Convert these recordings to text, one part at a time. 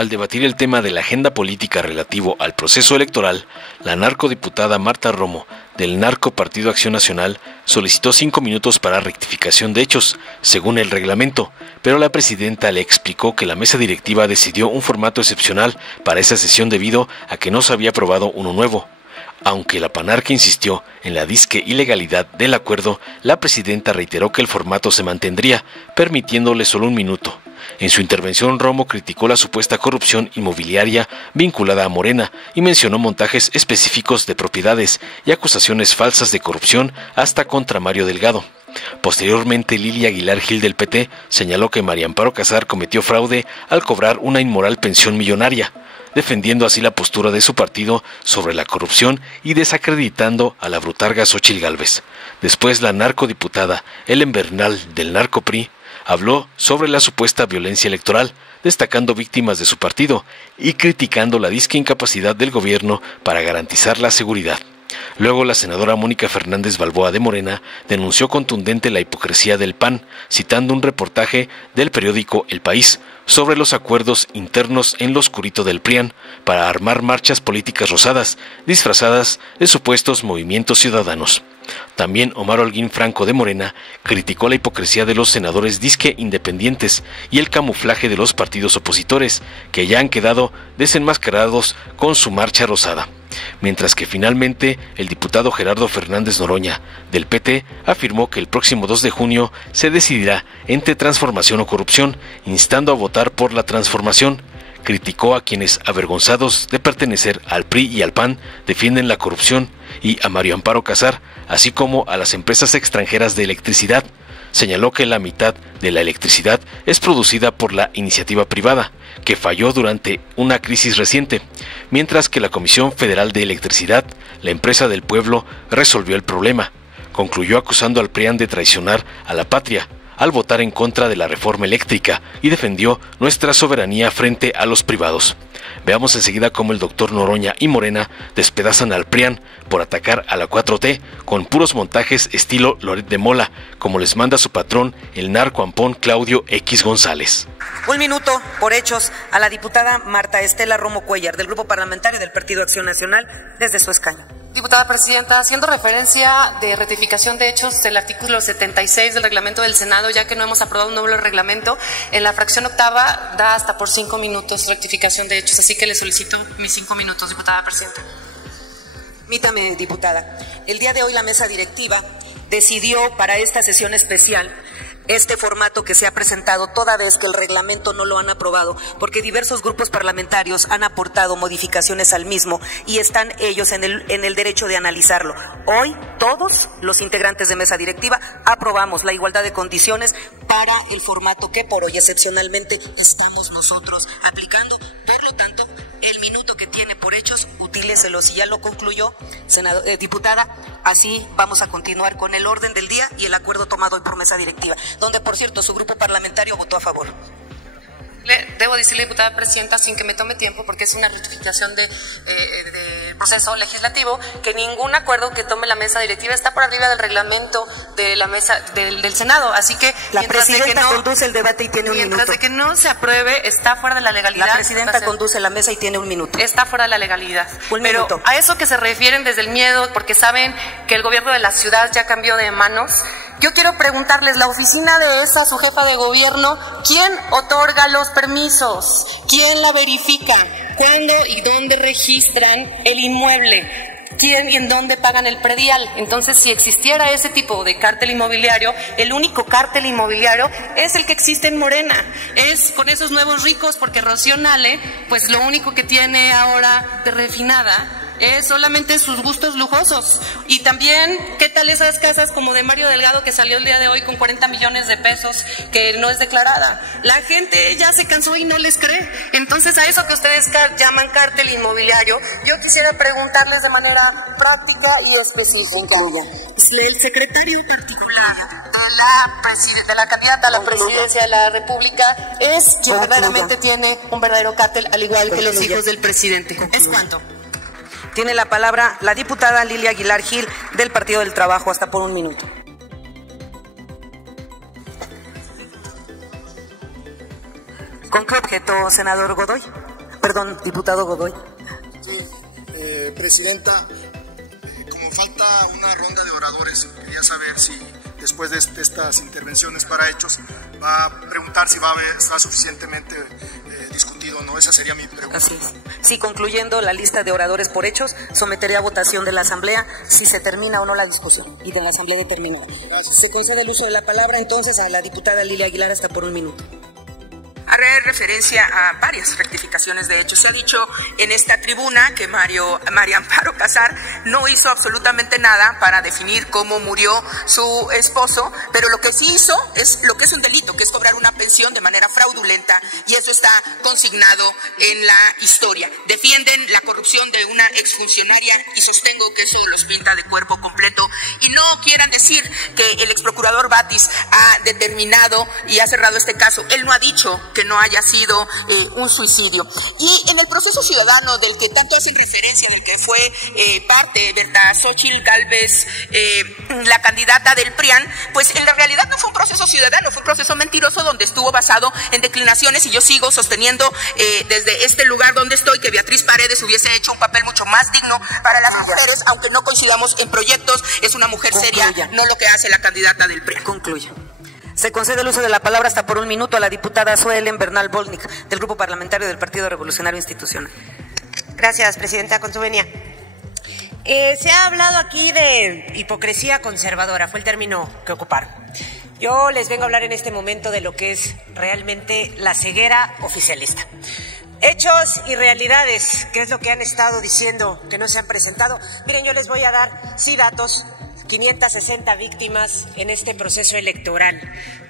Al debatir el tema de la agenda política relativo al proceso electoral, la narcodiputada Marta Romo, del Narco Partido Acción Nacional, solicitó 5 minutos para rectificación de hechos, según el reglamento, pero la presidenta le explicó que la mesa directiva decidió un formato excepcional para esa sesión debido a que no se había aprobado uno nuevo. Aunque la panarca insistió en la disque ilegalidad del acuerdo, la presidenta reiteró que el formato se mantendría, permitiéndole solo 1 minuto. En su intervención, Romo criticó la supuesta corrupción inmobiliaria vinculada a Morena y mencionó montajes específicos de propiedades y acusaciones falsas de corrupción hasta contra Mario Delgado. Posteriormente, Lilia Aguilar Gil del PT señaló que María Amparo Casar cometió fraude al cobrar una inmoral pensión millonaria, defendiendo así la postura de su partido sobre la corrupción y desacreditando a la brutarga Xóchitl Gálvez. Después, la narcodiputada Ellen Bernal del Narco-PRI habló sobre la supuesta violencia electoral, destacando víctimas de su partido y criticando la disque incapacidad del gobierno para garantizar la seguridad. Luego, la senadora Mónica Fernández Balboa de Morena denunció contundente la hipocresía del PAN, citando un reportaje del periódico El País sobre los acuerdos internos en lo oscurito del PRIAN para armar marchas políticas rosadas, disfrazadas de supuestos movimientos ciudadanos. También Omar Holguín Franco de Morena criticó la hipocresía de los senadores disque independientes y el camuflaje de los partidos opositores, que ya han quedado desenmascarados con su marcha rosada. Mientras que finalmente el diputado Gerardo Fernández Noroña, del PT, afirmó que el próximo 2 de junio se decidirá entre transformación o corrupción, instando a votar por la transformación. Criticó a quienes, avergonzados de pertenecer al PRI y al PAN, defienden la corrupción, y a María Amparo Casar, así como a las empresas extranjeras de electricidad. Señaló que la mitad de la electricidad es producida por la iniciativa privada, que falló durante una crisis reciente, mientras que la Comisión Federal de Electricidad, la empresa del pueblo, resolvió el problema. Concluyó acusando al PRIAN de traicionar a la patria al votar en contra de la reforma eléctrica y defendió nuestra soberanía frente a los privados. Veamos enseguida cómo el doctor Noroña y Morena despedazan al PRIAN por atacar a la 4T con puros montajes estilo Loret de Mola, como les manda su patrón, el narco ampón Claudio X González. 1 minuto por hechos a la diputada Marta Estela Romo Cuellar, del Grupo Parlamentario del Partido Acción Nacional, desde su escaño. Diputada Presidenta, haciendo referencia de rectificación de hechos del artículo 76 del reglamento del Senado, ya que no hemos aprobado un nuevo reglamento, en la fracción octava da hasta por 5 minutos rectificación de hechos, así que le solicito mis 5 minutos, diputada Presidenta. Permítame, diputada. El día de hoy la mesa directiva decidió para esta sesión especial este formato que se ha presentado, toda vez que el reglamento no lo han aprobado, porque diversos grupos parlamentarios han aportado modificaciones al mismo y están ellos en el derecho de analizarlo. Hoy todos los integrantes de mesa directiva aprobamos la igualdad de condiciones para el formato que por hoy excepcionalmente estamos nosotros aplicando. Por lo tanto, el minuto que tiene por hechos, utilícelo. Si ya lo concluyó, diputada, así vamos a continuar con el orden del día y el acuerdo tomado hoy por mesa directiva, donde, por cierto, su grupo parlamentario votó a favor. Debo decirle, diputada Presidenta, sin que me tome tiempo, porque es una rectificación de proceso legislativo, que ningún acuerdo que tome la mesa directiva está por arriba del reglamento de la mesa del Senado, así que la presidenta conduce el debate y tiene 1 minuto. Mientras de que no se apruebe, está fuera de la legalidad. La presidenta conduce la mesa y tiene 1 minuto. Está fuera de la legalidad. 1 minuto. Pero a eso que se refieren desde el miedo, porque saben que el gobierno de la ciudad ya cambió de manos, yo quiero preguntarles, la oficina de su jefa de gobierno, ¿quién otorga los permisos? ¿Quién la verifica? ¿Cuándo y dónde registran el inmueble? ¿Quién y en dónde pagan el predial? Entonces, si existiera ese tipo de cártel inmobiliario, el único cártel inmobiliario es el que existe en Morena. Es con esos nuevos ricos, porque Rocío Nale, pues lo único que tiene ahora de refinada es solamente sus gustos lujosos. Y también, ¿qué tal esas casas como de Mario Delgado, que salió el día de hoy con 40 millones de pesos, que no es declarada? La gente ya se cansó y no les cree. Entonces, a eso que ustedes llaman cártel inmobiliario, yo quisiera preguntarles de manera práctica y específica. El secretario particular de la candidata a la presidencia de la República es quien verdaderamente tiene un verdadero cártel, al igual que los hijos del presidente. ¿Es cuánto? Tiene la palabra la diputada Lilia Aguilar Gil, del Partido del Trabajo, hasta por 1 minuto. ¿Con qué objeto, senador Godoy? Perdón, diputado Godoy. Sí, Presidenta, como falta una ronda de oradores, quería saber si después de estas intervenciones para hechos va a preguntar si va a estar suficientemente discutido o no. Esa sería mi pregunta. Así es. Sí, concluyendo la lista de oradores por hechos, someteré a votación de la Asamblea si se termina o no la discusión y de la Asamblea determinada. Gracias. Se concede el uso de la palabra entonces a la diputada Lilia Aguilar hasta por 1 minuto. Haré referencia a varias rectificaciones de hechos. Se ha dicho en esta tribuna que María Amparo Casar no hizo absolutamente nada para definir cómo murió su esposo, pero lo que sí hizo es lo que es un delito, que es cobrar una pensión de manera fraudulenta, y eso está consignado en la historia. Defienden la corrupción de una exfuncionaria y sostengo que eso los pinta de cuerpo completo, y no quieran decir que el exprocurador Batis ha determinado y ha cerrado este caso. Él no ha dicho que no haya sido un suicidio. Y en el proceso ciudadano del que tanto hacen referencia, del que fue parte, ¿verdad?, Xóchitl Gálvez, la candidata del PRIAN, pues en la realidad no fue un proceso ciudadano, fue un proceso mentiroso donde estuvo basado en declinaciones, y yo sigo sosteniendo desde este lugar donde estoy que Beatriz Paredes hubiese hecho un papel mucho más digno para las mujeres, aunque no coincidamos en proyectos. Es una mujer seria, no lo que hace la candidata del PRIAN. Concluye. Se concede el uso de la palabra hasta por 1 minuto a la diputada Suelen Bernal Bolnik, del Grupo Parlamentario del Partido Revolucionario Institucional. Gracias, Presidenta, con su venia. Se ha hablado aquí de hipocresía conservadora, fue el término que ocuparon. Yo les vengo a hablar en este momento de lo que es realmente la ceguera oficialista. Hechos y realidades, que es lo que han estado diciendo que no se han presentado. Miren, yo les voy a dar, sí, datos. 560 víctimas en este proceso electoral,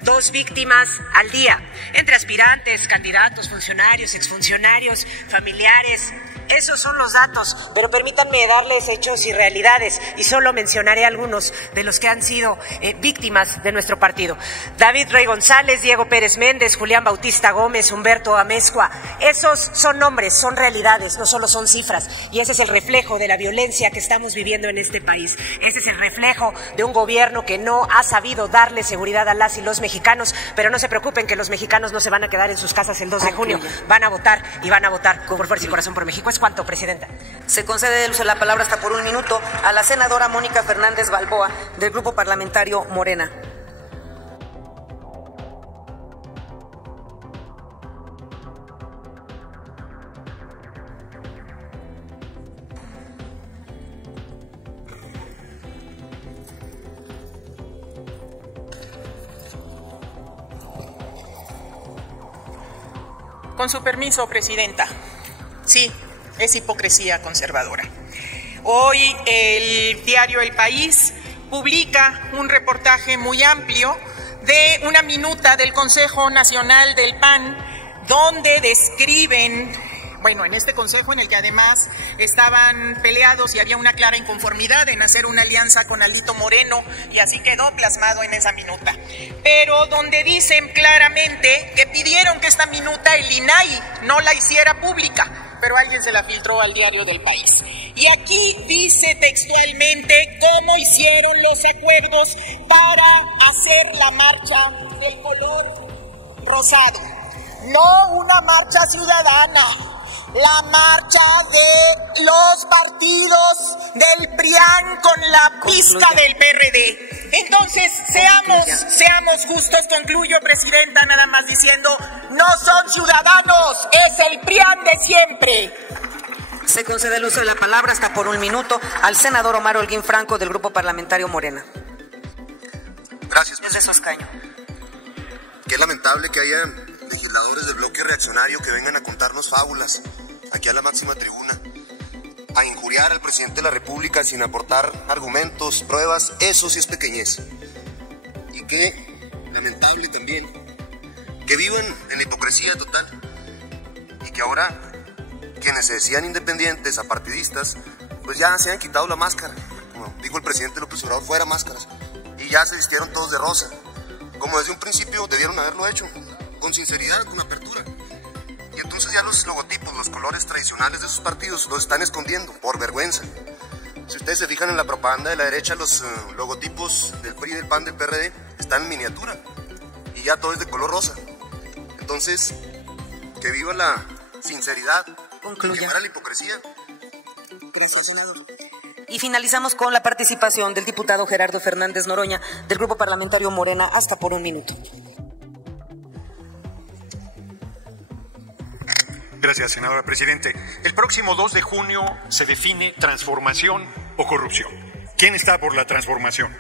2 víctimas al día, entre aspirantes, candidatos, funcionarios, exfuncionarios, familiares. Esos son los datos, pero permítanme darles hechos y realidades, y solo mencionaré algunos de los que han sido víctimas de nuestro partido. David Rey González, Diego Pérez Méndez, Julián Bautista Gómez, Humberto Amezcua. Esos son nombres, son realidades, no solo son cifras, y ese es el reflejo de la violencia que estamos viviendo en este país. Ese es el reflejo de un gobierno que no ha sabido darle seguridad a las y los mexicanos, pero no se preocupen que los mexicanos no se van a quedar en sus casas el 2 de junio, van a votar, y van a votar por fuerza y corazón por México. ¿Es cuánto, Presidenta? Se concede el uso de la palabra hasta por 1 minuto a la senadora Mónica Fernández Balboa, del Grupo Parlamentario Morena. Con su permiso, Presidenta. Sí, es hipocresía conservadora. Hoy el diario El País publica un reportaje muy amplio de una minuta del Consejo Nacional del PAN, donde describen, bueno, en este consejo en el que además estaban peleados y había una clara inconformidad en hacer una alianza con Alito Moreno, y así quedó plasmado en esa minuta, pero donde dicen claramente que pidieron que esta minuta el INAI no la hiciera pública, pero alguien se la filtró al diario del País. Y aquí dice textualmente cómo hicieron los acuerdos para hacer la marcha del color rosado. No una marcha ciudadana, la marcha de los partidos del PRIAN con la pizca del PRD. Entonces, seamos justos. Concluyo, Presidenta, nada más diciendo, no son ciudadanos, es el PRIAN de siempre. Se concede el uso de la palabra hasta por 1 minuto al senador Omar Holguín Franco, del Grupo Parlamentario Morena. Gracias, Desde su escaño. Qué lamentable que haya legisladores del bloque reaccionario que vengan a contarnos fábulas aquí a la máxima tribuna, a injuriar al presidente de la República sin aportar argumentos, pruebas. Eso sí es pequeñez. Y qué lamentable también que vivan en la hipocresía total y que ahora quienes se decían independientes, apartidistas, pues ya se han quitado la máscara. Como dijo el presidente López Obrador, fuera máscaras, y ya se vistieron todos de rosa, como desde un principio debieron haberlo hecho, con sinceridad, con apertura. Y entonces ya los logotipos, los colores tradicionales de sus partidos los están escondiendo por vergüenza. Si ustedes se fijan en la propaganda de la derecha, los logotipos del PRI, del PAN, del PRD están en miniatura y ya todo es de color rosa. Entonces, Que viva la sinceridad. Concluya. Que muera la hipocresía. Gracias, senador. Y finalizamos con la participación del diputado Gerardo Fernández Noroña, del Grupo Parlamentario Morena, hasta por 1 minuto. Gracias, senadora Presidente. El próximo 2 de junio se define transformación o corrupción. ¿Quién está por la transformación?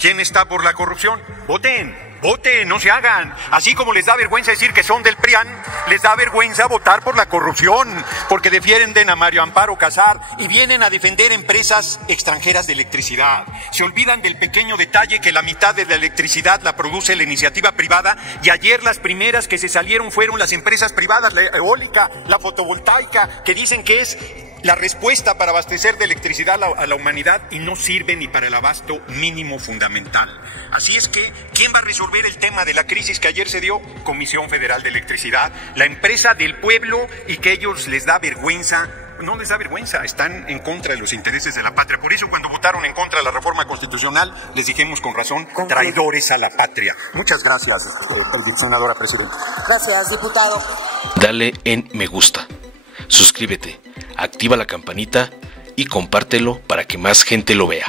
¿Quién está por la corrupción? Voten, voten, no se hagan. Así como les da vergüenza decir que son del PRIAN, les da vergüenza votar por la corrupción, porque defienden a Mario Amparo Casar y vienen a defender empresas extranjeras de electricidad. Se olvidan del pequeño detalle que la mitad de la electricidad la produce la iniciativa privada, y ayer las primeras que se salieron fueron las empresas privadas, la eólica, la fotovoltaica, que dicen que es la respuesta para abastecer de electricidad a la humanidad y no sirve ni para el abasto mínimo fundamental. Así es que, ¿quién va a resolver el tema de la crisis que ayer se dio? Comisión Federal de Electricidad, la empresa del pueblo, y que ellos les da vergüenza. No les da vergüenza, están en contra de los intereses de la patria. Por eso cuando votaron en contra de la reforma constitucional, les dijimos con razón, traidores a la patria. Muchas gracias, senadora Presidenta. Gracias, diputado. Dale en me gusta, suscríbete, activa la campanita y compártelo para que más gente lo vea.